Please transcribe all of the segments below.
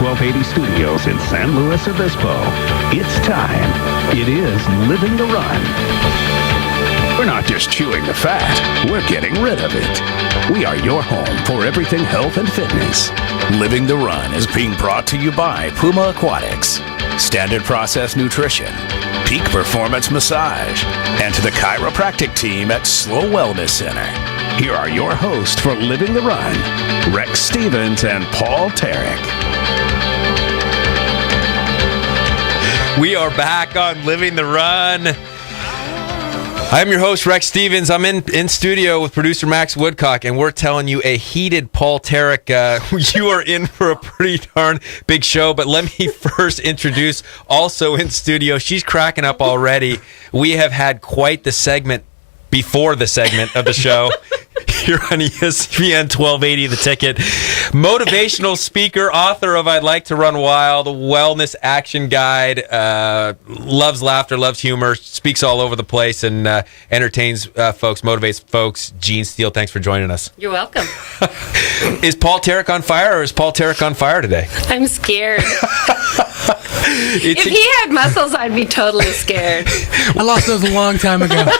1280 studios in San Luis Obispo. It's time. It is Living the Run. We're not just chewing the fat, we're getting rid of it. We are your home for everything health and fitness. Living the Run is being brought to you by Puma Aquatics, Standard Process Nutrition, Peak Performance Massage, and to the chiropractic team at Slow Wellness Center. Here are your hosts for Living the Run, Rex Stevens and Paul Tarek. We are back on Living the Run. I'm your host, Rex Stevens. I'm in studio with producer Max Woodcock, and we're telling you a heated Paul Tarek. You are in for a pretty darn big show, but let me first introduce also in studio. She's cracking up already. We have had quite the segment before the segment of the show. Here on ESPN 1280, The Ticket. Motivational speaker, author of I'd Like to Run Wild, wellness action guide, loves laughter, loves humor, speaks all over the place, and entertains folks, motivates folks. Gene Steele, thanks for joining us. You're welcome. Is Paul Tarek on fire, or is Paul Tarek on fire today? I'm scared. If he had muscles, I'd be totally scared. I lost those a long time ago.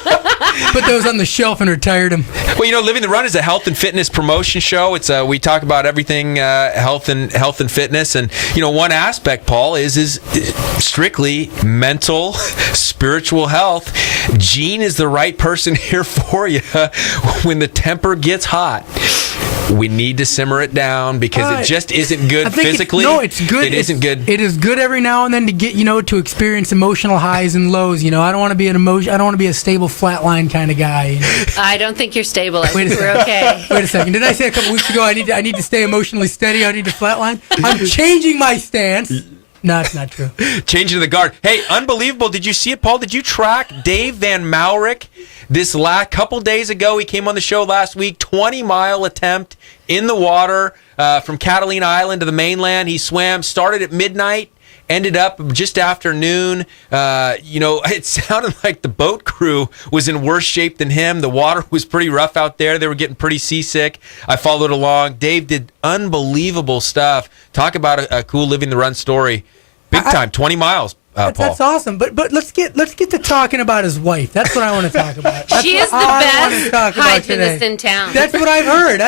Put those on the shelf and retired them. Well, you know, Living the Run is a health and fitness promotion show. It's we talk about everything health and fitness, and you know, one aspect, Paul, is strictly mental, spiritual health. Gene is the right person here for you when the temper gets hot. We need to simmer it down because it just isn't good physically. It's good. It isn't good. It is good every now and then to get, to experience emotional highs and lows. I don't want to be I don't want to be a stable flatline kind of guy. I don't think you're stable. I think we're okay. Wait a second. Did I say a couple weeks ago I need to stay emotionally steady? I need to flatline. I'm changing my stance. No, it's not true. Changing the guard. Hey, unbelievable. Did you see it, Paul? Did you track Dave Van Maurik? This couple days ago, he came on the show last week, 20-mile attempt in the water from Catalina Island to the mainland. He swam, started at midnight, ended up just after noon. It sounded like the boat crew was in worse shape than him. The water was pretty rough out there. They were getting pretty seasick. I followed along. Dave did unbelievable stuff. Talk about a cool Living the Run story. Big time, 20 miles. Paul. That's awesome, but let's get to talking about his wife. That's what I want to talk about. She is the best hygienist in town. That's what I've heard.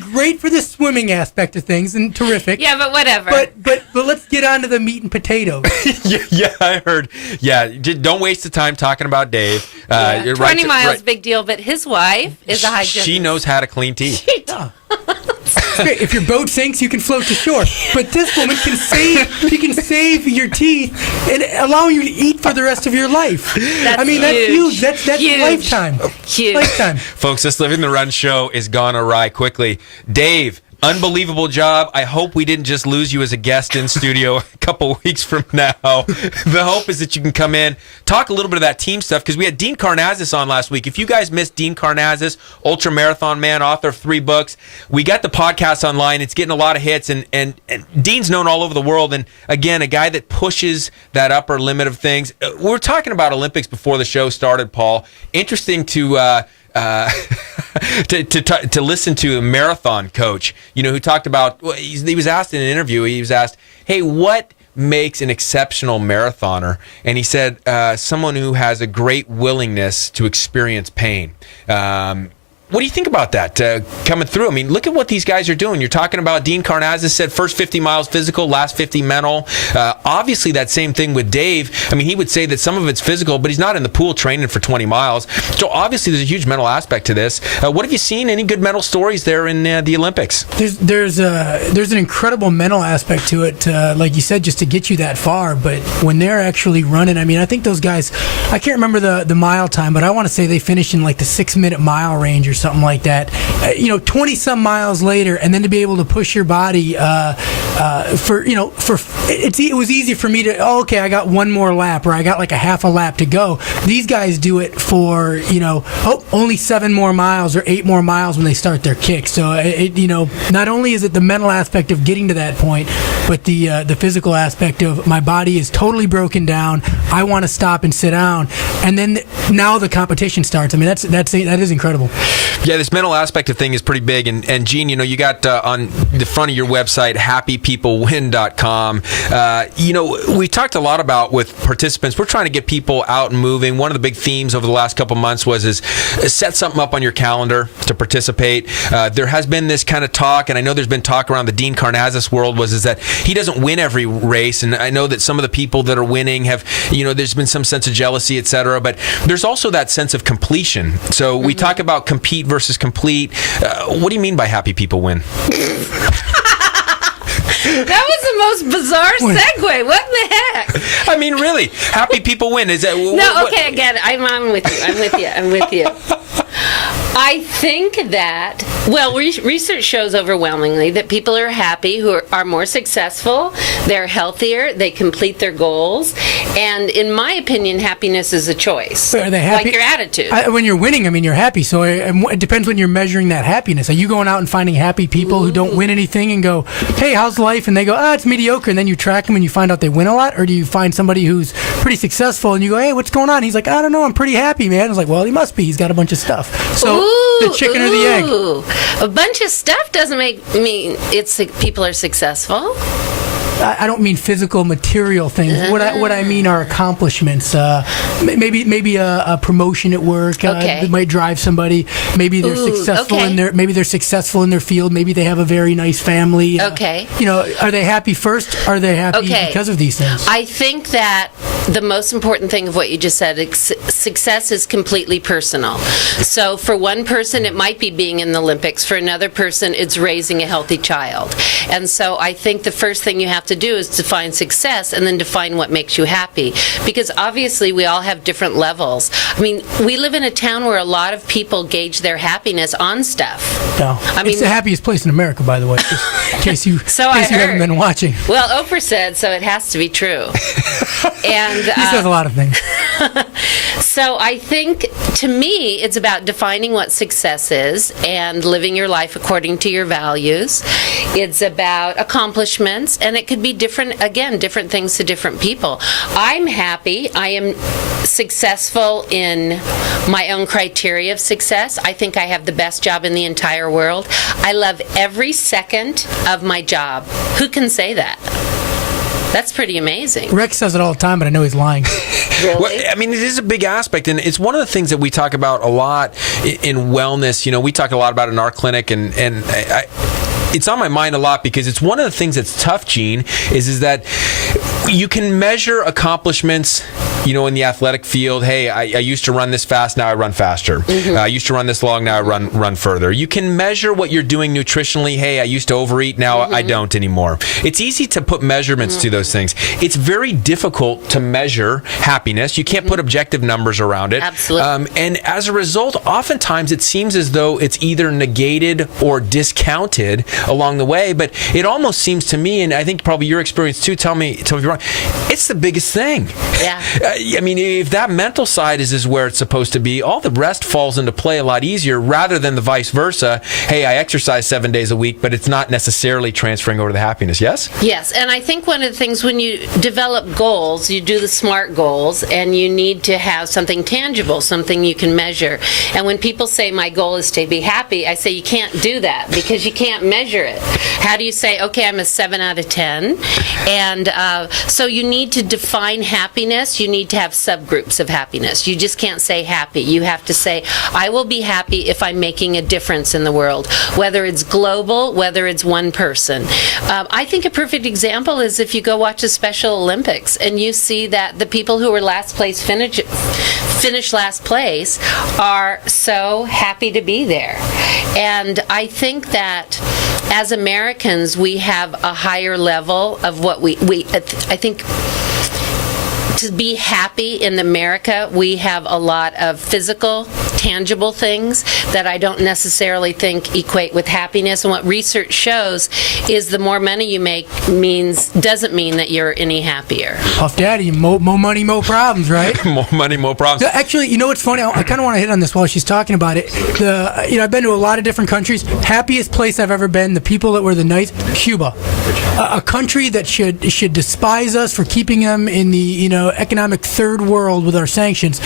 Great for the swimming aspect of things and terrific. Yeah, but whatever. But let's get on to the meat and potatoes. yeah, I heard. Yeah, don't waste the time talking about Dave. 20 miles, big deal. But his wife is a hygienist. She knows how to clean teeth. Great. If your boat sinks, you can float to shore. But this woman can save your teeth and allow you to eat for the rest of your life. That's huge. That's huge. Lifetime. Huge. Lifetime. Folks, this Living the Run show is gone awry quickly. Dave, unbelievable job. I hope we didn't just lose you as a guest in studio a couple weeks from now. The hope is that you can come in, talk a little bit of that team stuff, because we had Dean Karnazes on last week. If you guys missed Dean Karnazes, ultra marathon man, author of 3 books, we got the podcast online. It's getting a lot of hits, and Dean's known all over the world. And again, a guy that pushes that upper limit of things. We were talking about Olympics before the show started, Paul. Interesting to listen to a marathon coach, who talked about, he was asked in an interview, he was asked, hey, what makes an exceptional marathoner? And he said, someone who has a great willingness to experience pain. What do you think about that coming through? I mean, look at what these guys are doing. You're talking about Dean Karnazes said first 50 miles physical, last 50 mental. Obviously, that same thing with Dave. I mean, he would say that some of it's physical, but he's not in the pool training for 20 miles. So obviously, there's a huge mental aspect to this. What have you seen? Any good mental stories there in the Olympics? There's an incredible mental aspect to it, like you said, just to get you that far. But when they're actually running, I mean, I think those guys, I can't remember the mile time, but I want to say they finished in like the 6-minute mile range or something like that. 20 some miles later, and then to be able to push your body it was easy for me to, I got one more lap, or I got like a half a lap to go. These guys do it for only 7 more miles or 8 more miles when they start their kick. So not only is it the mental aspect of getting to that point, but the physical aspect of my body is totally broken down. I want to stop and sit down, and then now the competition starts. I mean, that is incredible. Yeah, this mental aspect of thing is pretty big. And Gene, you got on the front of your website, happypeoplewin.com. We talked a lot about with participants, we're trying to get people out and moving. One of the big themes over the last couple months is set something up on your calendar to participate. There has been this kind of talk, and I know there's been talk around the Dean Karnazes world is that he doesn't win every race. And I know that some of the people that are winning have, there's been some sense of jealousy, etc. But there's also that sense of completion. So we talk about compete versus complete. What do you mean by happy people win? That was the most bizarre segue. What the heck? I mean, really, happy people win. Is that okay? Again, I'm with you. I think that, research shows overwhelmingly that people are happy who are more successful, they're healthier, they complete their goals, and in my opinion, happiness is a choice. Are they happy? Like your attitude. When you're winning, you're happy, so it depends when you're measuring that happiness. Are you going out and finding happy people who don't win anything and go, hey, how's life? And they go, it's mediocre, and then you track them and you find out they win a lot? Or do you find somebody who's pretty successful and you go, hey, what's going on? He's like, I don't know, I'm pretty happy, man. It's like, well, he must be. He's got a bunch of stuff. So the chicken or the egg? A bunch of stuff doesn't mean people are successful. I don't mean physical, material things. What I mean are accomplishments. Maybe a promotion at work that might drive somebody. Maybe they're successful in their. Maybe they're successful in their field. Maybe they have a very nice family. Are they happy first? Are they happy because of these things? I think that the most important thing of what you just said, success is completely personal. So for one person, it might be being in the Olympics. For another person, it's raising a healthy child. And so I think the first thing you have to do is define success and then define what makes you happy. Because obviously we all have different levels. I mean, we live in a town where a lot of people gauge their happiness on stuff. No. It's the happiest place in America, by the way, just in case you haven't been watching. Well, Oprah said, so it has to be true. And he says a lot of things. So I think, to me, it's about defining what success is and living your life according to your values. It's about accomplishments, and it could be different things to different people. I'm happy. I am successful in my own criteria of success. I think I have the best job in the entire world. I love every second of my job. Who can say that? That's pretty amazing. Rex says it all the time, but I know he's lying. Really? Well, it is a big aspect, and it's one of the things that we talk about a lot in wellness. We talk a lot about it in our clinic, and it's on my mind a lot because it's one of the things that's tough, Gene, is that you can measure accomplishments, in the athletic field. Hey, I used to run this fast, now I run faster. Mm-hmm. I used to run this long, now I run further. You can measure what you're doing nutritionally. Hey, I used to overeat, now I don't anymore. It's easy to put measurements to those things. It's very difficult to measure happiness. You can't put objective numbers around it. Absolutely. And as a result, oftentimes it seems as though it's either negated or discounted along the way. But it almost seems to me, and I think probably your experience too, tell me if you're wrong, it's the biggest thing. Yeah. If that mental side is where it's supposed to be, all the rest falls into play a lot easier rather than the vice versa. Hey, I exercise 7 days a week, but it's not necessarily transferring over to the happiness, yes? Yes, and I think one of the things when you develop goals, you do the SMART goals, and you need to have something tangible, something you can measure. And when people say, my goal is to be happy, I say you can't do that because you can't measure it. How do you say, okay, I'm a 7 out of 10? And so you need to define happiness. You need to have subgroups of happiness. You just can't say happy. You have to say, I will be happy if I'm making a difference in the world, whether it's global, whether it's one person. I think a perfect example is if you go watch the Special Olympics and you see that the people who were finish last place are so happy to be there. And I think that as Americans, we have a higher level of what I think to be happy in America, we have a lot of physical, tangible things that I don't necessarily think equate with happiness. And what research shows is the more money you make doesn't mean that you're any happier. Puff Daddy, more money, more problems, right? More money, more problems. Actually, you know what's funny? I kind of want to hit on this while she's talking about it. I've been to a lot of different countries. Happiest place I've ever been, the people that were the nice, Cuba. A country that should despise us for keeping them in the economic third world with our sanctions.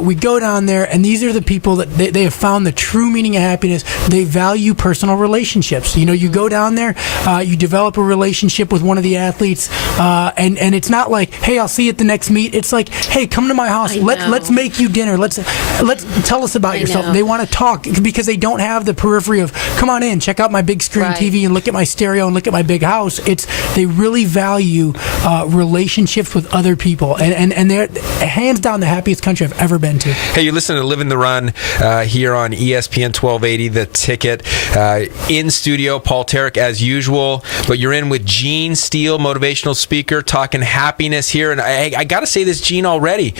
We go down there, and these are the people that they have found the true meaning of happiness. They value personal relationships. You go down there, you develop a relationship with one of the athletes, and it's not like, hey, I'll see you at the next meet. It's like, hey, come to my house. Let's make you dinner. Let's tell us about yourself. They want to talk because they don't have the periphery of, come on in, check out my big screen TV and look at my stereo and look at my big house. They really value relationships with other people, and they're hands down the happiest country I've ever been to. Hey, you're listening to Living the Run here on ESPN 1280, The Ticket. In studio, Paul Tarek as usual, but you're in with Gene Steele, motivational speaker, talking happiness here. And I got to say this, Gene, already.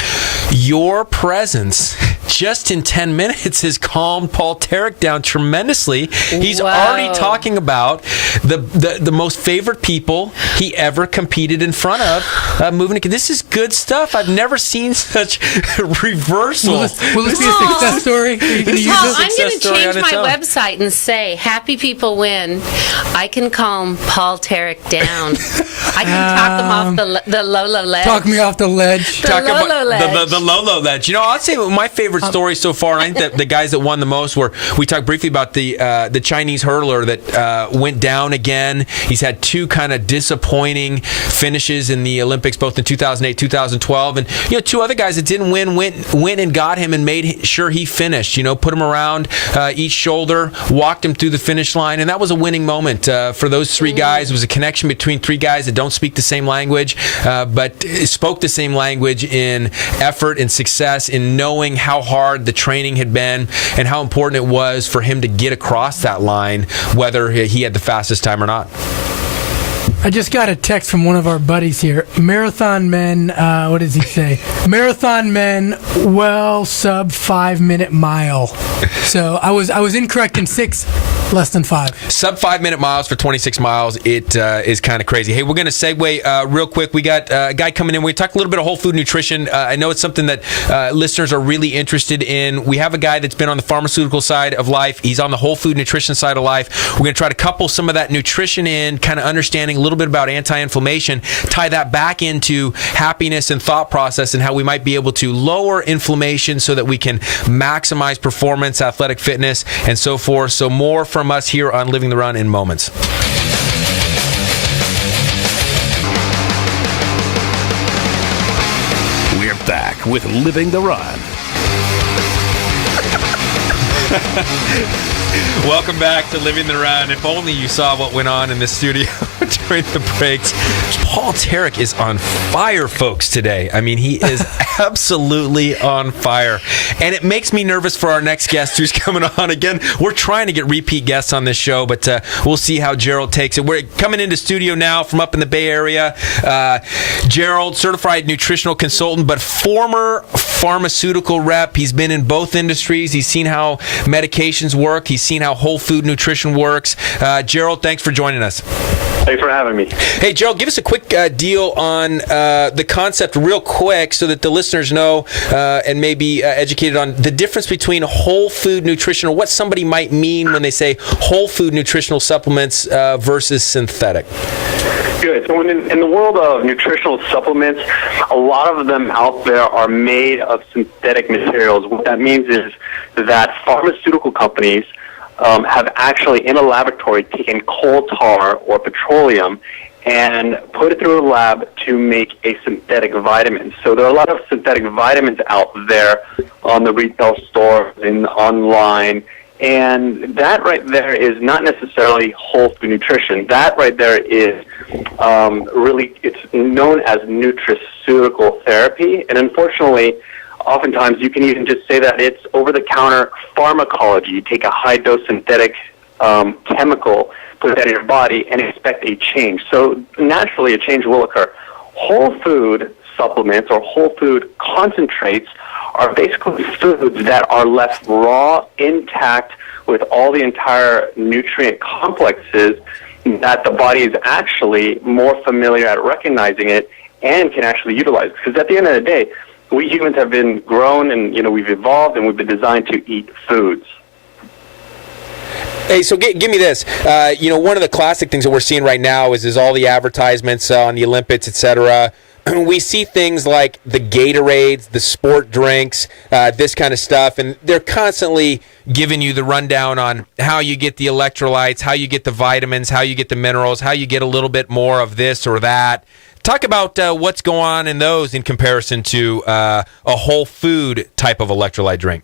Your presence just in 10 minutes has calmed Paul Tarek down tremendously. He's already talking about the most favorite people he ever competed in front of. Moving. This is good stuff. I've never seen such reversal. Will this be a success story? Are you going to use this? I'm going to change my website and say, happy people win. I can calm Paul Tarek down. I can talk him off the Lolo ledge. Talk me off the ledge. The Lolo ledge. The Lolo ledge. I'd say my favorite story so far, and I think that the guys that won the most were, we talked briefly about the Chinese hurdler that went down again. He's had two kind of disappointing finishes in the Olympics, both in 2008, 2012, and two other guys that didn't win went and got him and made sure he finished. Put him around each shoulder, walked him through the finish line, and that was a winning moment for those three guys. It was a connection between three guys that don't speak the same language, but spoke the same language in effort and success, in knowing how hard the training had been and how important it was for him to get across that line, whether he had the fastest time or not. I just got a text from one of our buddies here. Marathon men, what does he say? Marathon men, sub 5 minute mile. So I was incorrect in 6, less than 5. Sub 5 minute miles for 26 miles. It is kind of crazy. Hey, we're going to segue real quick. We got a guy coming in. We talked a little bit of whole food nutrition. I know it's something that listeners are really interested in. We have a guy that's been on the pharmaceutical side of life. He's on the whole food nutrition side of life. We're going to try to couple some of that nutrition in, kind of understanding a little bit about anti-inflammation, tie that back into happiness and thought process and how we might be able to lower inflammation so that we can maximize performance, athletic fitness, and so forth. So more from us here on Living the Run in moments. We're back with Living the Run. Welcome back to Living the Run. If only you saw what went on in the studio during the breaks. Paul Tarek is on fire, folks, today. I mean, he is absolutely on fire. And it makes me nervous for our next guest who's coming on. Again, we're trying to get repeat guests on this show, but we'll see how Gerald takes it. We're coming into studio now from up in the Bay Area. Gerald, certified nutritional consultant, but former pharmaceutical rep. He's been in both industries. He's seen how medications work. He's seen how whole food nutrition works. Gerald, thanks for joining us. Thanks for having me. Hey, Gerald, give us a quick deal on the concept real quick so that the listeners know and may be educated on the difference between whole food nutrition, or what somebody might mean when they say whole food nutritional supplements versus synthetic. Good. So in the world of nutritional supplements, a lot of them out there are made of synthetic materials. What that means is that pharmaceutical companies have actually, in a laboratory, taken coal tar or petroleum and put it through a lab to make a synthetic vitamin. So there are a lot of synthetic vitamins out there on the retail stores and online, and that right there is not necessarily whole food nutrition. That right there is really, it's known as nutraceutical therapy, and unfortunately, oftentimes you can even just say that it's over-the-counter pharmacology. You take a high-dose synthetic chemical, put that in your body, and expect a change. So naturally, a change will occur. Whole food supplements or whole food concentrates are basically foods that are left raw, intact, with all the entire nutrient complexes that the body is actually more familiar at recognizing it and can actually utilize. Because at the end of the day, we humans have been grown and, we've evolved and we've been designed to eat foods. Hey, so give me this. One of the classic things that we're seeing right now is all the advertisements on the Olympics, et cetera. We see things like the Gatorades, the sport drinks, this kind of stuff, and they're constantly giving you the rundown on how you get the electrolytes, how you get the vitamins, how you get the minerals, how you get a little bit more of this or that. Talk about what's going on in those in comparison to a whole food type of electrolyte drink.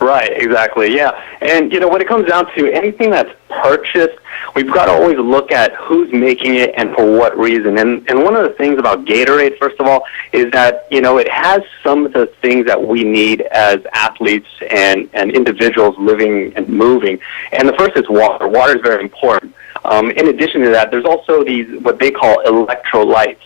Right, exactly, yeah. And, when it comes down to anything that's purchased, we've got to always look at who's making it and for what reason. And one of the things about Gatorade, first of all, is that, it has some of the things that we need as athletes and individuals living and moving. And the first is water. Water is very important. In addition to that, there's also these, what they call electrolytes.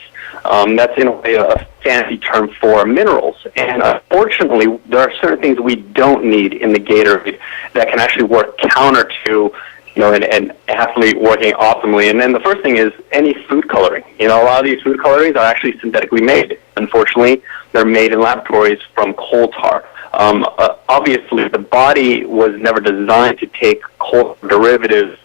That's in a way a fancy term for minerals. And unfortunately, there are certain things we don't need in the Gatorade that can actually work counter to, an athlete working optimally. And then the first thing is any food coloring. A lot of these food colorings are actually synthetically made. Unfortunately, they're made in laboratories from coal tar. Obviously, the body was never designed to take coal derivatives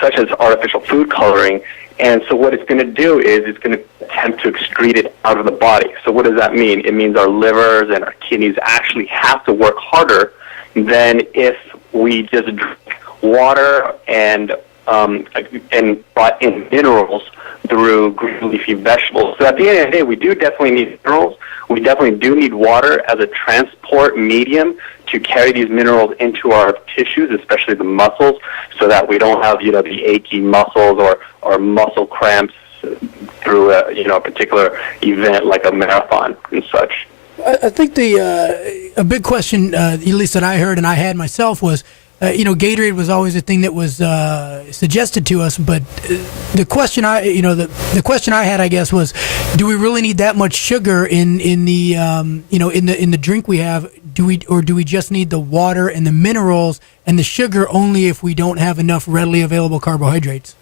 such as artificial food coloring. And so what it's going to do is it's going to attempt to excrete it out of the body. So what does that mean? It means our livers and our kidneys actually have to work harder than if we just drink water and brought in minerals through green leafy vegetables. So at the end of the day, we do definitely need minerals. We definitely do need water as a transport medium to carry these minerals into our tissues, especially the muscles, so that we don't have, the achy muscles or muscle cramps through a particular event like a marathon and such. I think a big question, at least that I heard and I had myself, was Gatorade was always a thing that was suggested to us, but the question the question I had, I guess, was, do we really need that much sugar in the drink we have? Do we just need the water and the minerals and the sugar only if we don't have enough readily available carbohydrates?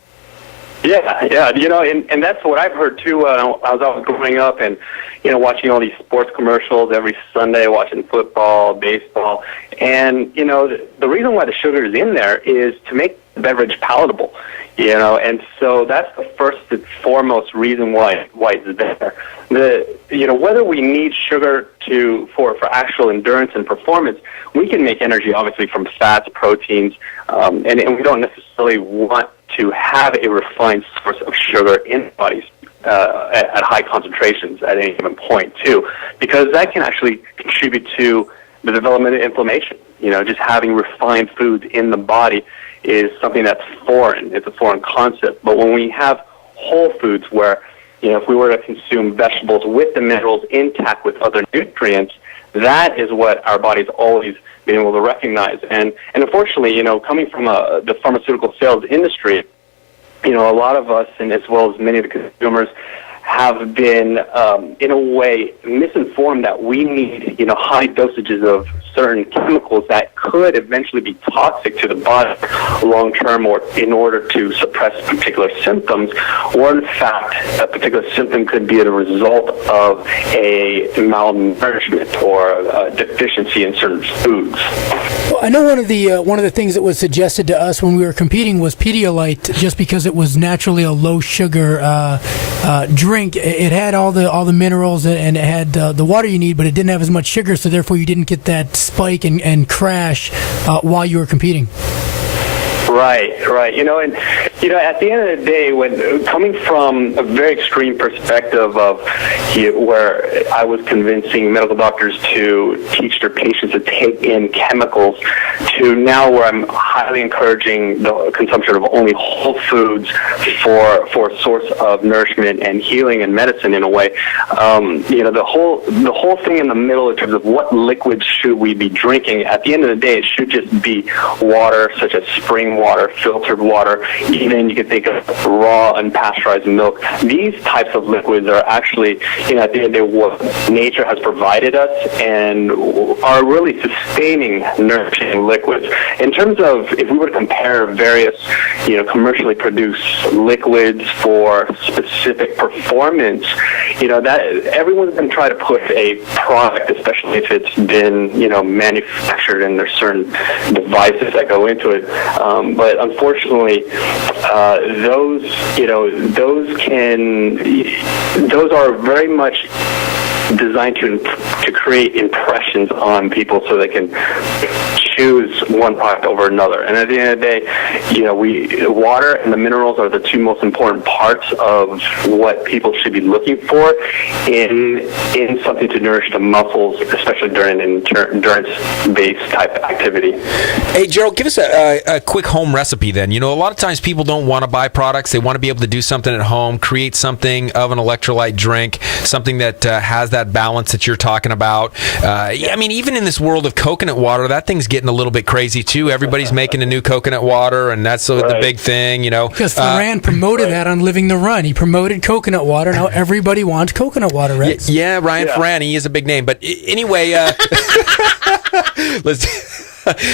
Yeah, and that's what I've heard too. As I was growing up and watching all these sports commercials every Sunday, watching football, baseball, and the reason why the sugar is in there is to make the beverage palatable. And so that's the first and foremost reason why it's there. Whether we need sugar for actual endurance and performance, we can make energy obviously from fats, proteins, and we don't necessarily want to have a refined source of sugar in the bodies at high concentrations at any given point too, because that can actually contribute to the development of inflammation. Just having refined foods in the body is something that's foreign. It's a foreign concept. But when we have whole foods where, if we were to consume vegetables with the minerals intact with other nutrients, that is what our body's always been able to recognize. And unfortunately, coming from the pharmaceutical sales industry, a lot of us, and as well as many of the consumers, have been, in a way, misinformed that we need, high dosages of certain chemicals that could eventually be toxic to the body long term, or in order to suppress particular symptoms, or in fact, a particular symptom could be the result of a malnourishment or a deficiency in certain foods. Well, I know one of the things that was suggested to us when we were competing was Pedialyte, just because it was naturally a low sugar drink. It had all the minerals and it had the water you need, but it didn't have as much sugar, so therefore you didn't get that spike and crash while you were competing. Right. And at the end of the day, when coming from a very extreme perspective of where I was convincing medical doctors to teach their patients to take in chemicals, to now where I'm highly encouraging the consumption of only whole foods for a source of nourishment and healing and medicine in a way. The whole thing in the middle in terms of what liquids should we be drinking. At the end of the day, it should just be water, such as spring sparkling water, filtered water, even you can think of raw unpasteurized milk. These types of liquids are actually, at the end of the day, what nature has provided us and are really sustaining, nourishing liquids. In terms of, if we were to compare various, commercially produced liquids for specific performance, that everyone's going to try to put a product, especially if it's been, manufactured and there's certain devices that go into it. But unfortunately, those are very much designed to create impressions on people so they can choose one product over another. And at the end of the day, water and the minerals are the two most important parts of what people should be looking for in something to nourish the muscles, especially during an endurance-based type of activity. Hey, Gerald, give us a quick home recipe then. A lot of times people don't want to buy products. They want to be able to do something at home, create something of an electrolyte drink, something that has that balance that you're talking about. Even in this world of coconut water, that thing's getting a little bit crazy too. Everybody's making a new coconut water, and that's the big thing, Because Ferran promoted that on Living the Run. He promoted coconut water. Now everybody wants coconut water, Rex. Yeah, Ryan Ferran, he is a big name. But anyway, let's...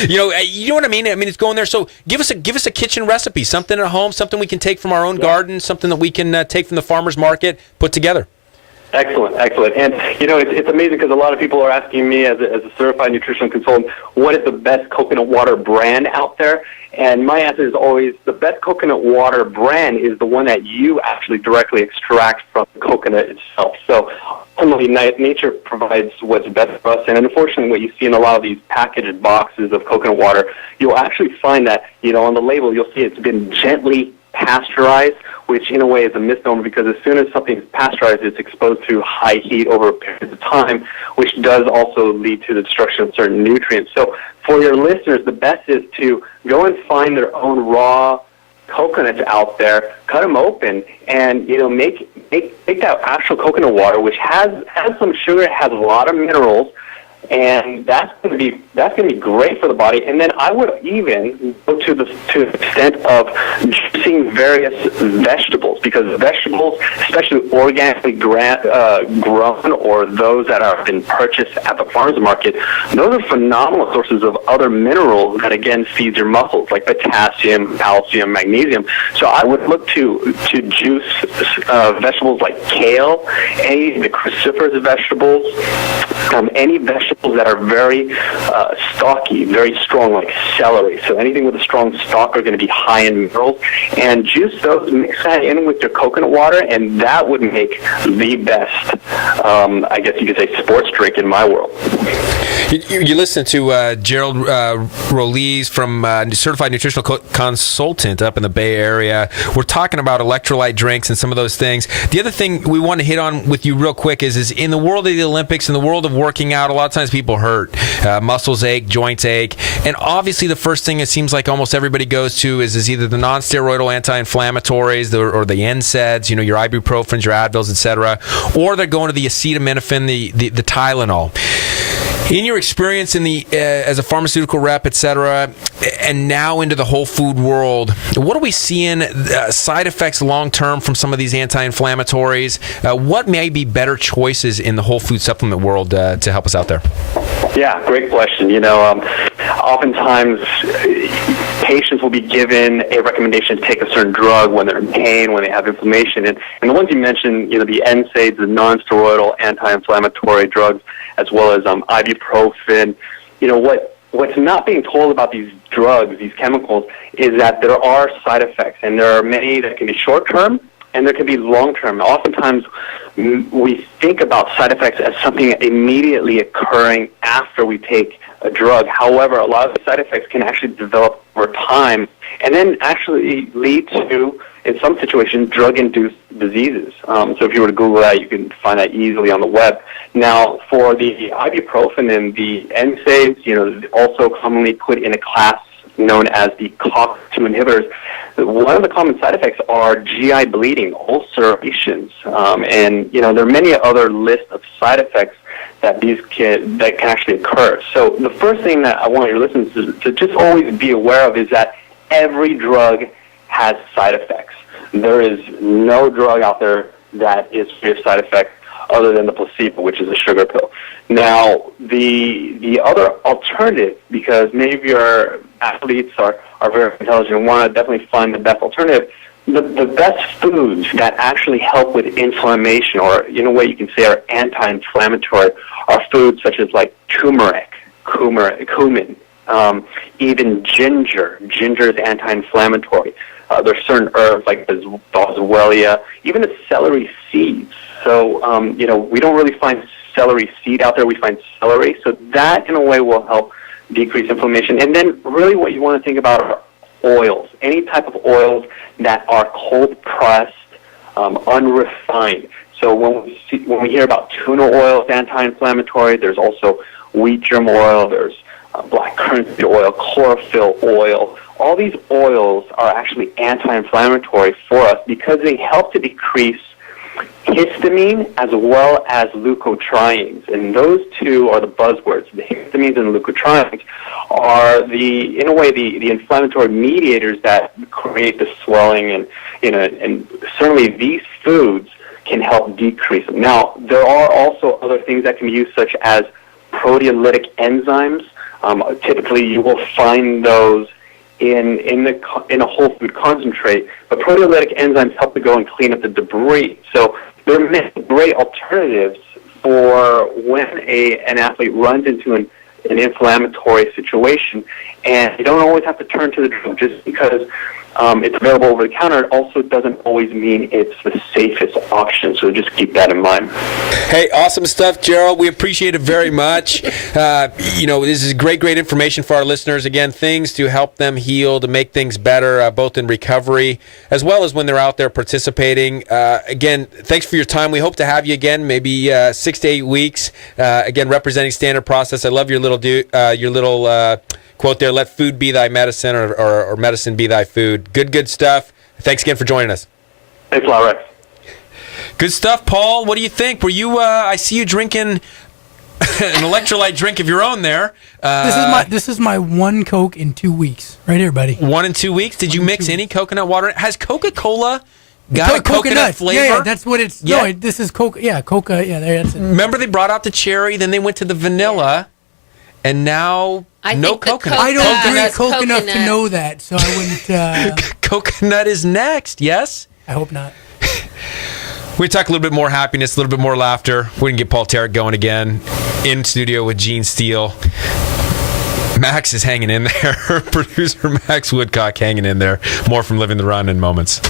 you know what I mean? It's going there. So give us a kitchen recipe, something at home, something we can take from our own garden, something that we can take from the farmer's market, put together. Excellent. And, it's amazing because a lot of people are asking me as a certified nutritional consultant, what is the best coconut water brand out there? And my answer is always the best coconut water brand is the one that you actually directly extract from the coconut itself. So ultimately, nature provides what's best for us. And unfortunately, what you see in a lot of these packaged boxes of coconut water, you'll actually find that, on the label, you'll see it's been gently pasteurized, which in a way is a misnomer because as soon as something is pasteurized, it's exposed to high heat over a period of time, which does also lead to the destruction of certain nutrients. So for your listeners, the best is to go and find their own raw coconuts out there, cut them open, and make that actual coconut water, which has some sugar, it has a lot of minerals, and that's going to be great for the body. And then I would even go to the extent of juicing various vegetables, because vegetables, especially organically grown or those that have been purchased at the farmer's market, those are phenomenal sources of other minerals that again feed your muscles, like potassium, calcium, magnesium. So I would look to juice vegetables like kale, any of the cruciferous vegetables, any vegetables that are very stocky, very strong, like celery. So anything with a strong stalk are going to be high in minerals. And juice those, mix that in with your coconut water, and that would make the best, I guess you could say, sports drink in my world. You listen to Gerald Rolise from Certified Nutritional Consultant up in the Bay Area. We're talking about electrolyte drinks and some of those things. The other thing we want to hit on with you real quick is in the world of the Olympics, in the world of working out, a lot of times people hurt. Muscles ache, joints ache. And obviously the first thing it seems like almost everybody goes to is either the non-steroidal anti-inflammatories or the NSAIDs, your ibuprofens, your Advils, etc., or they're going to the acetaminophen, the Tylenol. In your experience as a pharmaceutical rep, et cetera, and now into the whole food world, what are we seeing side effects long-term from some of these anti-inflammatories? What may be better choices in the whole food supplement world to help us out there? Yeah, great question. Oftentimes patients will be given a recommendation to take a certain drug when they're in pain, when they have inflammation. And the ones you mentioned, the NSAIDs, the non-steroidal anti-inflammatory drugs, as well as ibuprofen. What's not being told about these drugs, these chemicals, is that there are side effects, and there are many that can be short-term and there can be long-term. Oftentimes, we think about side effects as something immediately occurring after we take a drug. However, a lot of the side effects can actually develop over time and then actually lead to, in some situations, drug-induced diseases. So if you were to Google that, you can find that easily on the web. Now, for the ibuprofen and the NSAIDs, also commonly put in a class known as the COX-2 inhibitors, one of the common side effects are GI bleeding, ulcerations, and there are many other lists of side effects that can actually occur. So the first thing that I want your listeners to just always be aware of is that every drug has side effects. There is no drug out there that is free of side effects other than the placebo, which is a sugar pill. Now, the other alternative, because many of your athletes are very intelligent and want to definitely find the best alternative, the best foods that actually help with inflammation, or in a way you can say are anti-inflammatory, are foods such as like turmeric, cumin, even ginger. Ginger is anti-inflammatory. There's certain herbs like the boswellia, even the celery seeds. So, we don't really find celery seed out there. We find celery. So that, in a way, will help decrease inflammation. And then really what you want to think about are oils, any type of oils that are cold-pressed, unrefined. So when we hear about tuna oil, it's anti-inflammatory. There's also wheat germ oil. There's black currant seed oil, chlorophyll oil. All these oils are actually anti-inflammatory for us because they help to decrease histamine as well as leukotrienes. And those two are the buzzwords. The histamines and the leukotrienes are the inflammatory mediators that create the swelling, and certainly these foods can help decrease them. Now, there are also other things that can be used, such as proteolytic enzymes. Typically, you will find those in a whole food concentrate, but proteolytic enzymes help to go and clean up the debris. So there are many great alternatives for when an athlete runs into an inflammatory situation, and you don't always have to turn to the drug. Just because it's available over the counter, it also doesn't always mean it's the safest option, so just keep that in mind. Hey, awesome stuff, Gerald. We appreciate it very much. This is great information for our listeners. Again, things to help them heal, to make things better, both in recovery as well as when they're out there participating. Again, thanks for your time. We hope to have you again, maybe 6 to 8 weeks. Again, representing Standard Process. I love your little quote there, let food be thy medicine, or medicine be thy food. Good stuff. Thanks again for joining us. Thanks a lot, Rex. Good stuff, Paul. What do you think? Were you, I see you drinking an electrolyte drink of your own there. This is my one Coke in 2 weeks. Right here, buddy. 1 in 2 weeks? Did you mix any coconut water? Has Coca-Cola got a coconut flavor? Yeah, that's what it's. Yeah. No, this is Coca. Yeah, Coca. Yeah, that's it. Remember they brought out the cherry, then they went to the vanilla, and now no coconut. I don't drink Coke enough to know that, so I wouldn't. Coconut is next, yes? I hope not. We talk a little bit more happiness, a little bit more laughter. We can get Paul Tarek going again in studio with Gene Steele. Max is hanging in there. Producer Max Woodcock hanging in there. More from Living the Run in moments.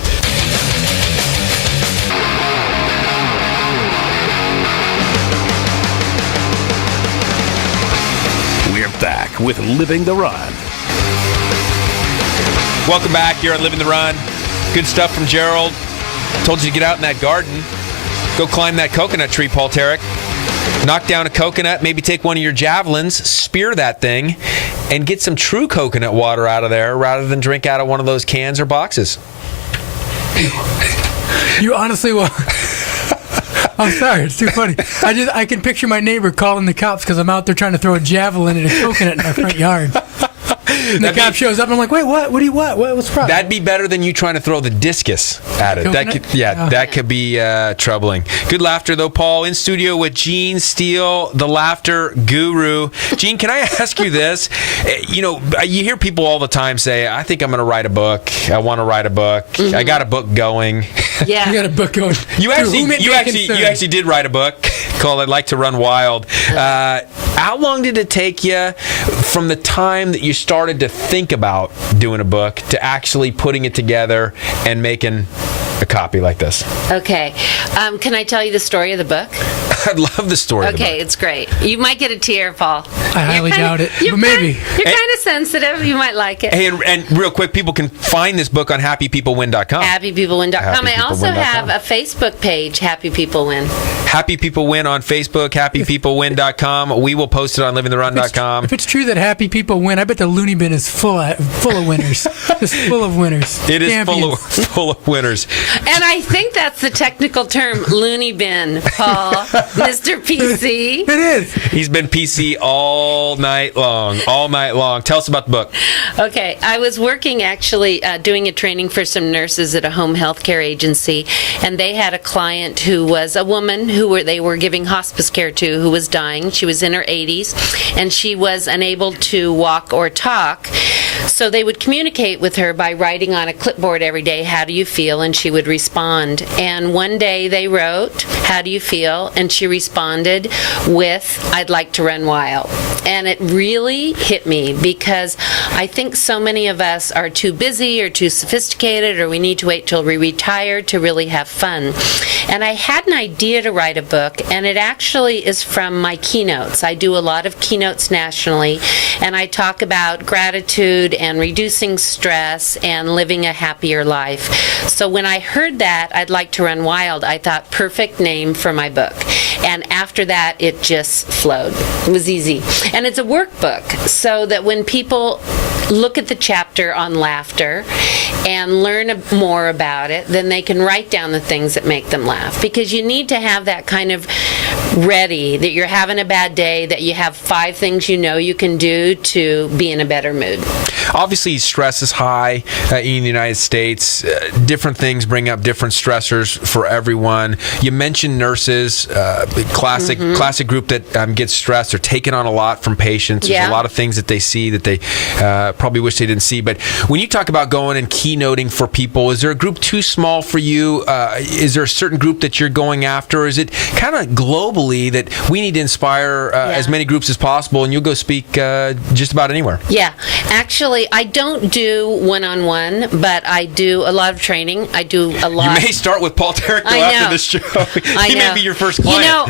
We're back with Living the Run. Welcome back here on Living the Run. Good stuff from Gerald. Told you to get out in that garden. Go climb that coconut tree, Paul Tarek. Knock down a coconut, maybe take one of your javelins, spear that thing, and get some true coconut water out of there rather than drink out of one of those cans or boxes. You honestly will. I'm sorry, it's too funny. I can picture my neighbor calling the cops because I'm out there trying to throw a javelin at a coconut in my front yard. And the cop shows up, and I'm like, wait, what? What do you want? What's the problem? That'd be better than you trying to throw the discus at it. That could be troubling. Good laughter, though, Paul. In studio with Gene Steele, the laughter guru. Gene, can I ask you this? You hear people all the time say, I think I'm going to write a book. I want to write a book. Mm-hmm. I got a book going. Yeah. You got a book going. You actually did write a book called I'd Like to Run Wild. How long did it take you from the time that you started to think about doing a book to actually putting it together and making a copy like this? Okay. Can I tell you the story of the book? I'd love the story of the book. Okay, it's great. You might get a tear, Paul. I highly doubt it, but maybe. You're kind of sensitive. You might like it. Hey, and real quick, people can find this book on happypeoplewin.com. Happypeoplewin.com. I also have a Facebook page, Happy People Win. Happy People Win on Facebook, happypeoplewin.com. We will post it on livingtherun.com. If it's true that happy people win, I bet the loony bin is full of winners. Just full of winners. It is Champions. full of winners. And I think that's the technical term, loony bin, Paul. Mr. PC. It is. He's been PC all night long. Tell us about the book. Okay, I was working actually doing a training for some nurses at a home health care agency, and they had a client who was a woman who they were giving hospice care to, who was dying. She was in her 80s, and she was unable to walk or talk. So they would communicate with her by writing on a clipboard every day, "How do you feel?" and she would respond. And one day they wrote, "How do you feel?" and she responded with, "I'd like to run wild." And it really hit me because I think so many of us are too busy or too sophisticated, or we need to wait till we retire to really have fun. And I had an idea to write a book, and it actually is from my keynotes. I do a lot of keynotes nationally, and I talk about gratitude and reducing stress and living a happier life. So when I heard that, I'd like to run wild, I thought, perfect name for my book. And after that, it just flowed. It was easy. And it's a workbook, so that when people look at the chapter on laughter and learn more about it, then they can write down the things that make them laugh. Because you need to have that kind of ready, that you're having a bad day, that you have 5 things you know you can do to be in a better mood. Obviously, stress is high in the United States. Different things bring up different stressors for everyone. You mentioned nurses, classic group that gets stressed or taken on a lot from patients. There's a lot of things that they see that they probably wish they didn't see. But when you talk about going and keynoting for people, is there a group too small for you? Is there a certain group that you're going after? Or is it kind of globally that we need to inspire as many groups as possible, and you'll go speak just about anywhere? Yeah. Actually, I don't do one-on-one, but I do a lot of training. I do a lot. You may start with Paul Terrico after this show. He may be your first client. You know,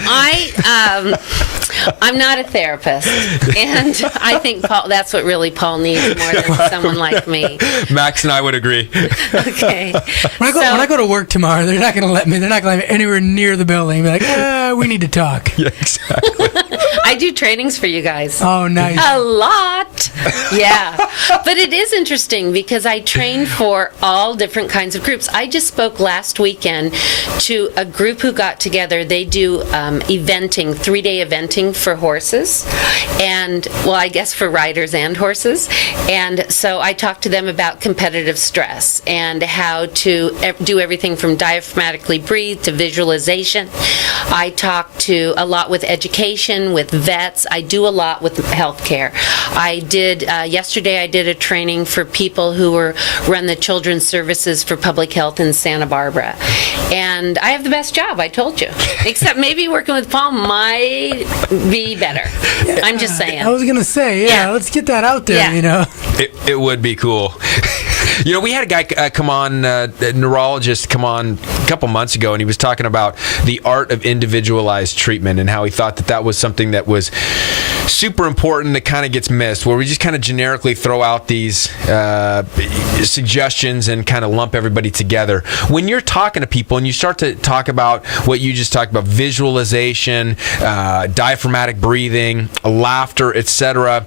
I'm not a therapist, and I think that's what really Paul needs more than someone like me. Max and I would agree. Okay. When I go to work tomorrow, they're not going to let me. They're not going to let me anywhere near the building. Be like, we need to talk. Yeah, exactly. I do trainings for you guys. Oh, nice. A lot. Yeah. But it is interesting because I train for all different kinds of groups. I just spoke last weekend to a group who got together. They do eventing, 3-day eventing for horses, and, well, I guess for riders and horses. And so I talked to them about competitive stress and how to do everything from diaphragmatically breathe to visualization. I talk to a lot with education, with vets. I do a lot with healthcare. I did, yesterday I did a training for people who run the children's services for public health in Santa Barbara. And I have the best job, I told you. Except maybe working with Paul might be better. I'm just saying. I was going to say, let's get that out there, you know. It would be cool. You know, we had a guy come on, a neurologist come on a couple months ago, and he was talking about the art of individualized treatment and how he thought that was something that was super important that kind of gets missed, where we just kind of generically throw out these suggestions and kind of lump everybody together. When you're talking to people and you start to talk about what you just talked about, visualization, diaphragmatic breathing, laughter, etc.,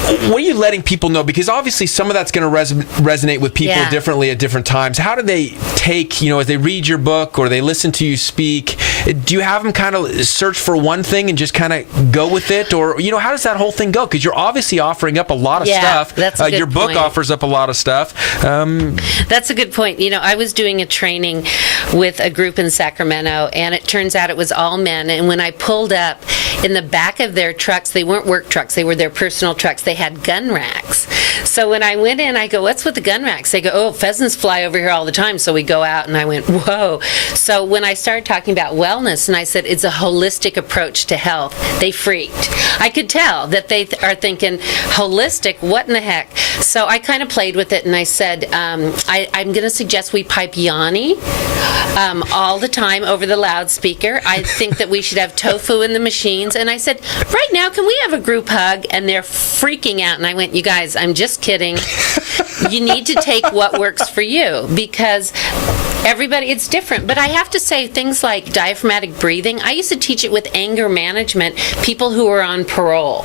what are you letting people know? Because obviously some of that's going to resonate with people differently at different times. How do they take, as they read your book or they listen to you speak, do you have them kind of search for one thing and just kind of go with it? Or, how does that whole thing go? Because you're obviously offering up a lot of stuff. That's a good your book point. offers up a lot of stuff. That's a good point. I was doing a training with a group in Sacramento, and it turns out it was all men. And when I pulled up, in the back of their trucks, they weren't work trucks, they were their personal trucks, they had gun racks. So when I went in, I go, "What's with the gun racks?" They go, "Oh, pheasants fly over here all the time." So we go out, and I went, whoa. So when I started talking about wellness, and I said it's a holistic approach to health, they freaked. I could tell that they are thinking, holistic, what in the heck? So I kind of played with it, and I said, I'm going to suggest we pipe Yanni all the time over the loudspeaker. I think that we should have tofu in the machines. And I said, right now, can we have a group hug? And they're freaking out. And I went, you guys, I'm just kidding. You need to take what works for you, because Everybody, it's different. But I have to say, things like diaphragmatic breathing, I used to teach it with anger management, people who were on parole.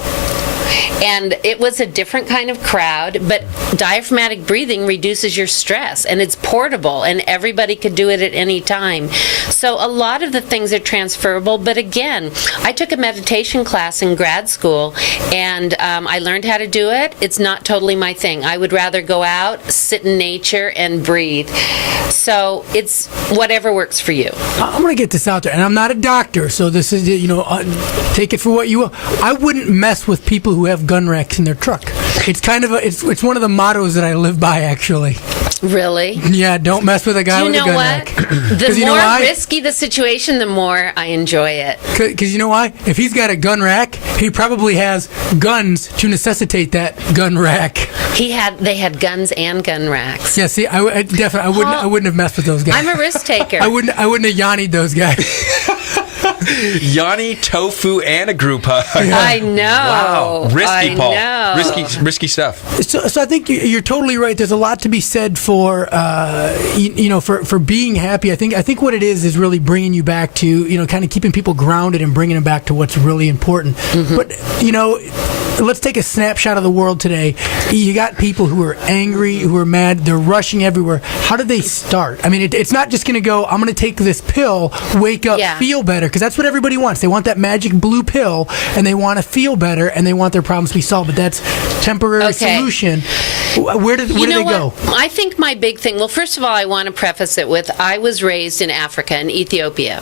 And it was a different kind of crowd, but diaphragmatic breathing reduces your stress, and it's portable, and everybody could do it at any time. So a lot of the things are transferable, but again, I took a meditation class in grad school, and I learned how to do it. It's not totally my thing. I would rather go out, sit in nature, and breathe. So it's whatever works for you. I'm going to get this out there, and I'm not a doctor, so this is, take it for what you will. I wouldn't mess with people who have gun racks in their truck. It's kind of it's one of the mottos that I live by, actually. Really? Yeah, don't mess with a guy with a gun rack. The more risky the situation, the more I enjoy it. Because you know why? If he's got a gun rack, he probably has guns to necessitate that gun rack. They had guns and gun racks. Yeah, see, I wouldn't have messed with those guys. I'm a risk taker. I wouldn't have yannied those guys. Yanni, tofu, and a group hug. I know. Wow. Risky, Paul. Know. Risky stuff. So I think you're totally right. There's a lot to be said for for being happy. I think what it is really bringing you back to kind of keeping people grounded and bringing them back to what's really important. Mm-hmm. But let's take a snapshot of the world today. You got people who are angry, who are mad. They're rushing everywhere. How do they start? I mean, it's not just going to go, I'm going to take this pill, wake up, feel better, because that's what everybody wants. They want that magic blue pill, and they want to feel better, and they want their problems to be solved. But that's temporary solution. Where do they go? I think my big thing, well, first of all, I want to preface it with, I was raised in Africa, in Ethiopia.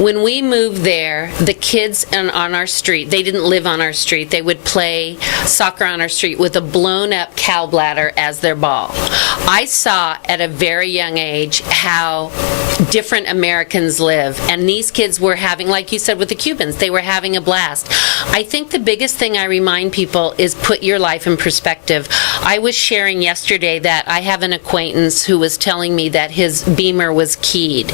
When we moved there, the kids on our street, they didn't live on our street. They would play soccer on our street with a blown-up cow bladder as their ball. I saw at a very young age how different Americans live, and these kids were having, like you said with the Cubans, they were having a blast. I think the biggest thing I remind people is put your life in perspective. I was sharing yesterday that I have an acquaintance who was telling me that his Beamer was keyed,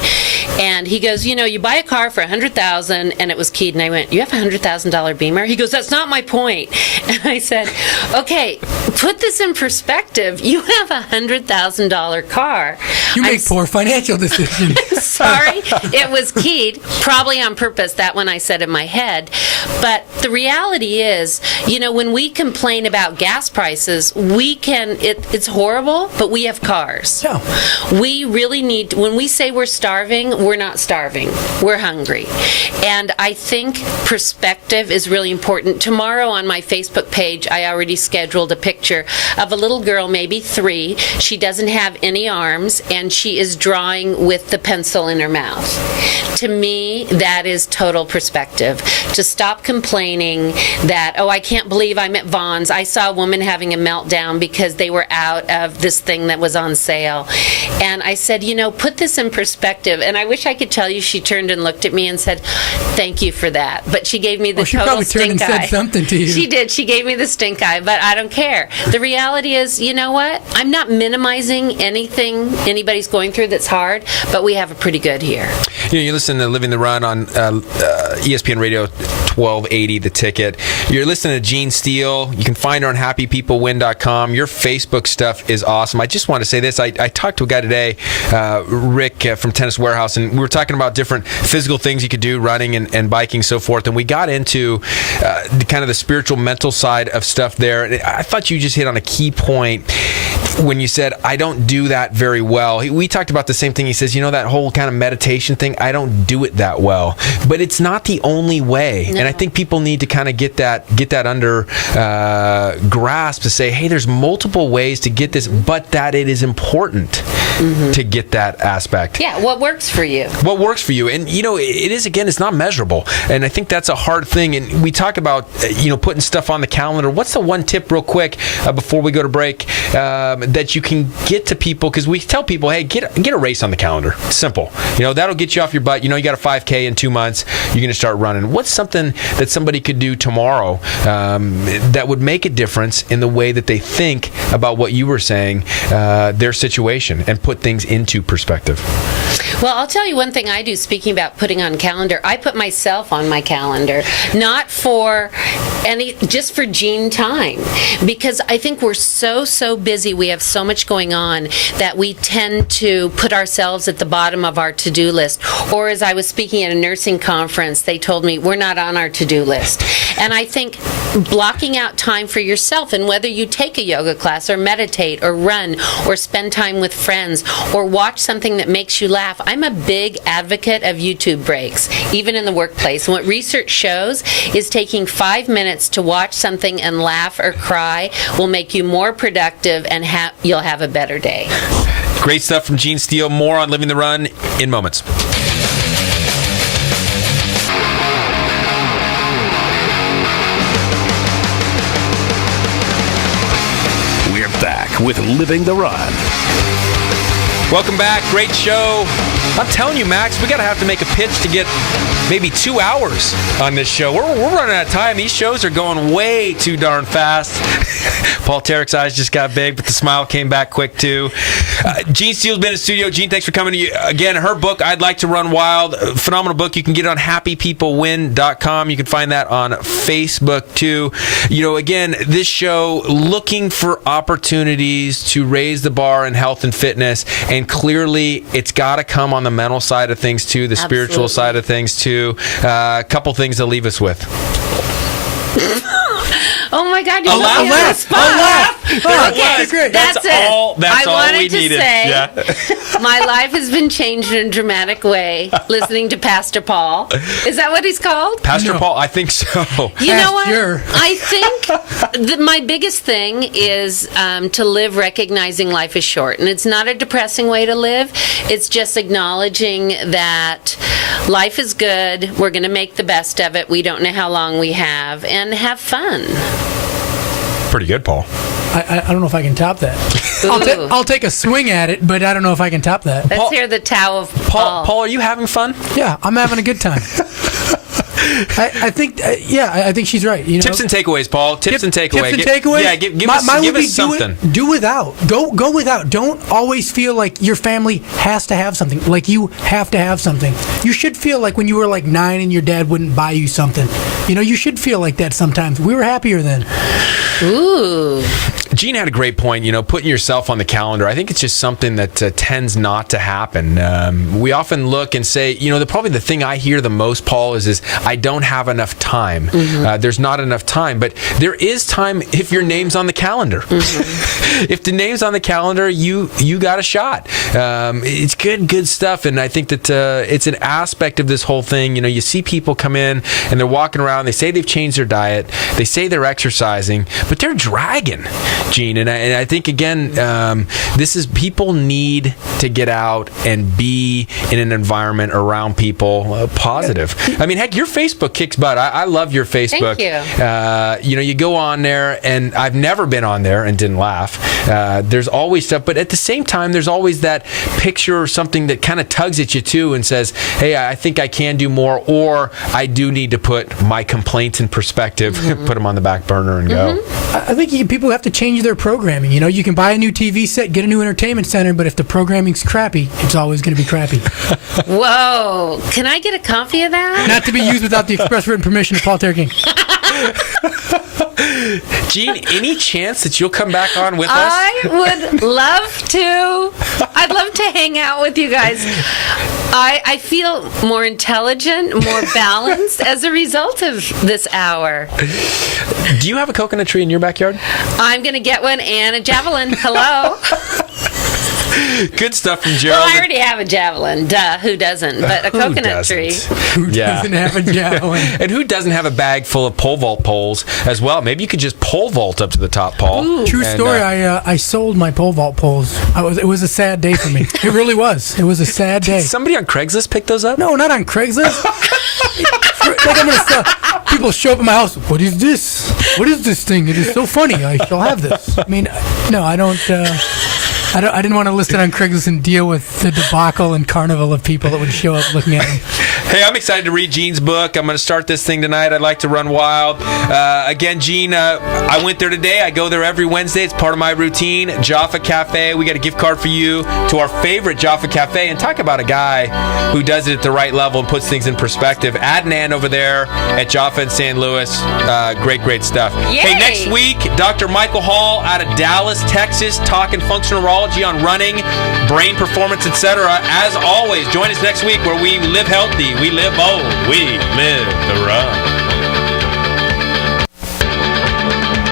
and he goes, you buy a car for $100,000 and it was keyed, and I went, you have a $100,000 Beamer? He goes, that's not my point. And I said, okay, put this in perspective. You have a $100,000 car. You make poor financial decisions. Sorry, it was keyed, probably on purpose, that one I said in my head. But the reality is, when we complain about gas prices, it's horrible, but we have cars. Yeah. We really need, when we say we're starving, we're not starving. We're hungry. And I think perspective is really important. Tomorrow on my Facebook page, I already scheduled a picture of a little girl, maybe 3. She doesn't have any arms, and she is drawing with the pencil in her mouth. To me, that is total perspective. To stop complaining that, I can't believe I'm at Vaughn's. I saw a woman having a meltdown because they were out of this thing that was on sale. And I said, put this in perspective. And I wish I could tell you she turned and looked at me and said, thank you for that. But she gave me the total stink eye. She probably turned and said something to you. She did. She gave me the stink eye, but I don't care. The reality is, you know what? I'm not minimizing anything anybody's going through that's hard, but we have it pretty good here. You listen to Living the Run on ESPN Radio 1280, The Ticket. You're listening to Gene Steele. You can find her on happypeoplewin.com. Your Facebook stuff is awesome. I just want to say this. I talked to a guy today, Rick from Tennis Warehouse, and we were talking about different physical things you could do, running and biking, so forth, and we got into kind of the spiritual, mental side of stuff there. And I thought you just hit on a key point when you said, I don't do that very well. We talked about the same thing. He says, that whole kind of meditation thing, I don't do it that well. But it's not the only way. No. And I think people need to kind of get that under grasp to say, hey, there's multiple ways to get this, but that it is important to get that aspect. Yeah, what works for you. What works for you. And, it is, again, it's not measurable. And I think that's a hard thing. And we talk about, putting stuff on the calendar. What's the one tip real quick before we go to break that you can get to people? Because we tell people, hey, get a race on the calendar. It's simple. That'll get you off your butt. You got a 5K in 2 months. You're going to start running. What's something that somebody could do tomorrow that would make a difference in the way that they think about what you were saying, their situation, and put things into perspective? Well, I'll tell you one thing I do, speaking about putting on calendar. I put myself on my calendar, not for just for Jean time. Because I think we're so busy, we have so much going on, that we tend to put ourselves at the bottom of our to-do list. Or as I was speaking at a nursing conference, they told me, we're not on our to-do list. And I think blocking out time for yourself, and whether you take a yoga class or meditate or run or spend time with friends or watch something that makes you laugh. I'm a big advocate of YouTube breaks, even in the workplace. And what research shows is taking 5 minutes to watch something and laugh or cry will make you more productive, and you'll have a better day. Great stuff from Jean Steele. More on Living the Run in moments. We're back with Living the Run. Welcome back. Great show. I'm telling you, Max, we got to have to make a pitch to get maybe 2 hours on this show. We're running out of time. These shows are going way too darn fast. Paul Tarrick's eyes just got big, but the smile came back quick, too. Jean Steele's been in the studio. Jean, thanks for coming to you. Again, her book, I'd Like to Run Wild, phenomenal book. You can get it on happypeoplewin.com. You can find that on Facebook, too. You know, again, this show, looking for opportunities to raise the bar in health and fitness, and clearly it's got to come on the mental side of things, too, the spiritual side of things, too. A couple things to leave us with. Oh my God! You're A laugh. Okay, Great. that's it. That's all we to needed. Say, my life has been changed in a dramatic way listening to Pastor Paul. Is that what he's called? Pastor Paul, I think so. You know what? Sure. I think my biggest thing is to live recognizing life is short. And it's not a depressing way to live. It's just acknowledging that life is good. We're going to make the best of it. We don't know how long we have. And have fun. Pretty good, Paul. I don't know if I can top that. I'll take a swing at it, but I don't know if I can top that. Let's hear the Tao of Paul. Paul, are you having fun? Yeah, I'm having a good time. I think she's right. You know? Tips and takeaways, Paul. Tips and takeaways. Tips and takeaways? Yeah, give us something. Do without. Go without. Don't always feel like your family has to have something. Like you have to have something. You should feel like when you were like 9 and your dad wouldn't buy you something. You know, you should feel like that sometimes. We were happier then. Ooh. Jean had a great point, you know, putting yourself on the calendar. I think it's just something that tends not to happen. We often look and say, you know, probably the thing I hear the most, Paul, is I don't have enough time. Mm-hmm. There's not enough time. But there is time if your name's on the calendar. Mm-hmm. If the name's on the calendar, you got a shot. It's good stuff. And I think that it's an aspect of this whole thing. You know, you see people come in and they're walking around. They say they've changed their diet. They say they're exercising, but they're dragging, Gene. And I think, again, this is people need to get out and be in an environment around people positive. I mean, heck, your Facebook kicks butt. I love your Facebook. Thank you. You know, you go on there, and I've never been on there and didn't laugh. There's always stuff, but at the same time, there's always that picture or something that kind of tugs at you too and says, hey, I think I can do more, or I do need to put my complaints in perspective, put them on the back burner and go. I think people have to change their programming. You know, you can buy a new TV set, get a new entertainment center, but if the programming's crappy, it's always going to be crappy. Whoa. Can I get a copy of that? Not to be used without the express written permission of Paul Tarrick. Gene, any chance that you'll come back on with us? I would love to. I'd love to hang out with you guys. I feel more intelligent, more balanced as a result of this hour. Do you have a coconut tree in your backyard? I'm going to get one and a javelin. Hello. Good stuff from Gerald. Well, I already have a javelin. Duh, who doesn't? But a coconut tree. Who doesn't have a javelin? And who doesn't have a bag full of pole vault poles as well? Maybe you could just pole vault up to the top, Paul. Ooh. True story. I sold my pole vault poles. It was a sad day for me. It really was. It was a sad day. Did somebody on Craigslist pick those up? No, not on Craigslist. Like I'm gonna sell. People show up at my house. What is this? What is this thing? It is so funny. I shall have this. I mean, no, I don't. I didn't want to list it on Craigslist and deal with the debacle and carnival of people that would show up looking at me. Hey, I'm excited to read Gene's book. I'm going to start this thing tonight. I'd like to run wild. Again, Gene, I went there today. I go there every Wednesday. It's part of my routine. Jaffa Cafe. We got a gift card for you to our favorite Jaffa Cafe. And talk about a guy who does it at the right level and puts things in perspective. Adnan over there at Jaffa in St. Louis. Great stuff. Yay. Hey, next week, Dr. Michael Hall out of Dallas, Texas, talking functional neurology on running, brain performance, etc. As always, join us next week where we live healthy, we live bold, we live the run.